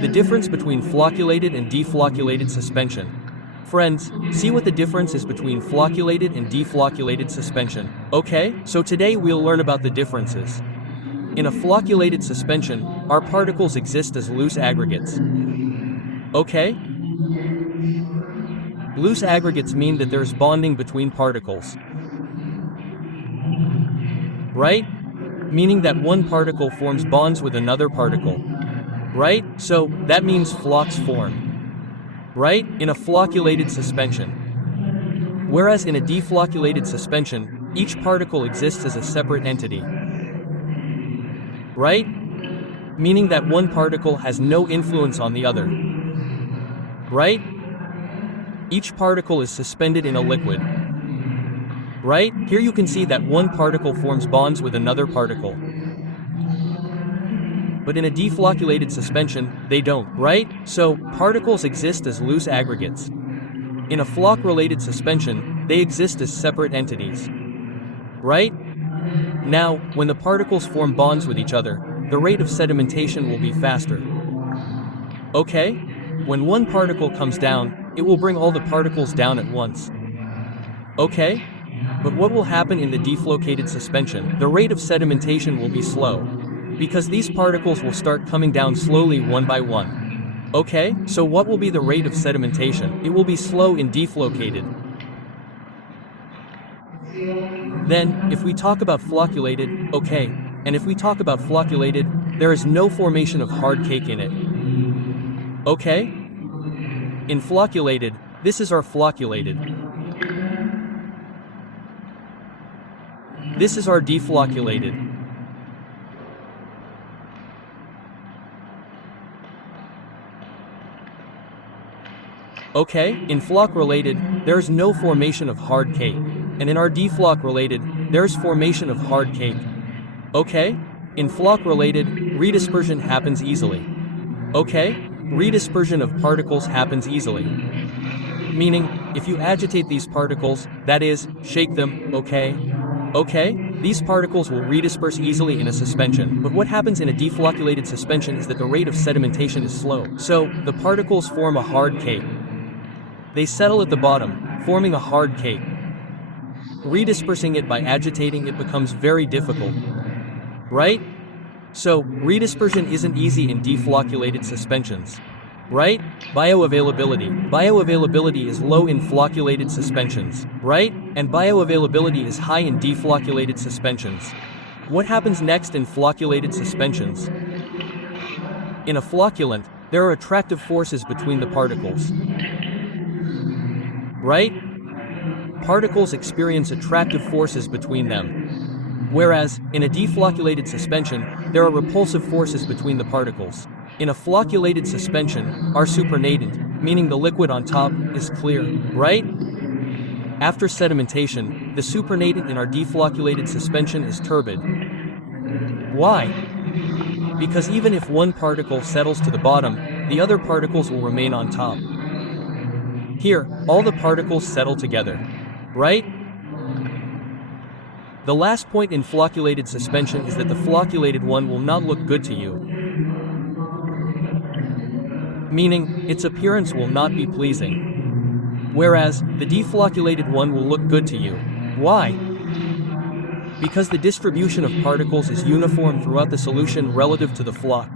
The difference between flocculated and deflocculated suspension. Friends, see what the difference is between flocculated and deflocculated suspension. Okay, so today we'll learn about the differences. In a flocculated suspension, our particles exist as loose aggregates. Okay? Loose aggregates mean that there's bonding between particles. Right? Meaning that one particle forms bonds with another particle. Right? So, that means flocks form. Right? In a flocculated suspension. Whereas in a deflocculated suspension, each particle exists as a separate entity. Right? Meaning that one particle has no influence on the other. Right? Each particle is suspended in a liquid. Right? Here you can see that one particle forms bonds with another particle. But in a deflocculated suspension, they don't, right? So, particles exist as loose aggregates. In a floc-related suspension, they exist as separate entities. Right? Now, when the particles form bonds with each other, the rate of sedimentation will be faster. Okay? When one particle comes down, it will bring all the particles down at once. Okay? But what will happen in the deflocculated suspension? The rate of sedimentation will be slow, because these particles will start coming down slowly one by one. Okay, so what will be the rate of sedimentation? It will be slow in deflocculated. Then, if we talk about flocculated, okay, and if we talk about flocculated, there is no formation of hard cake in it. Okay? In flocculated, this is our flocculated. This is our deflocculated. Okay, in floc-related, there is no formation of hard cake, and in our defloc-related, there is formation of hard cake. Okay? In floc-related, redispersion happens easily. Okay? Redispersion of particles happens easily. Meaning, if you agitate these particles, that is, shake them, okay? Okay? These particles will redisperse easily in a suspension, but what happens in a deflocculated suspension is that the rate of sedimentation is slow. So, the particles form a hard cake. They settle at the bottom, forming a hard cake. Redispersing it by agitating it becomes very difficult. Right? So, redispersion isn't easy in deflocculated suspensions. Right? Bioavailability. Bioavailability is low in flocculated suspensions. Right? And bioavailability is high in deflocculated suspensions. What happens next in flocculated suspensions? In a flocculant, there are attractive forces between the particles. Right? Particles experience attractive forces between them. Whereas, in a deflocculated suspension, there are repulsive forces between the particles. In a flocculated suspension, our supernatant, meaning the liquid on top, is clear, right? After sedimentation, the supernatant in our deflocculated suspension is turbid. Why? Because even if one particle settles to the bottom, the other particles will remain on top. Here, all the particles settle together, right? The last point in flocculated suspension is that the flocculated one will not look good to you. Meaning, its appearance will not be pleasing. Whereas, the deflocculated one will look good to you. Why? Because the distribution of particles is uniform throughout the solution relative to the floc.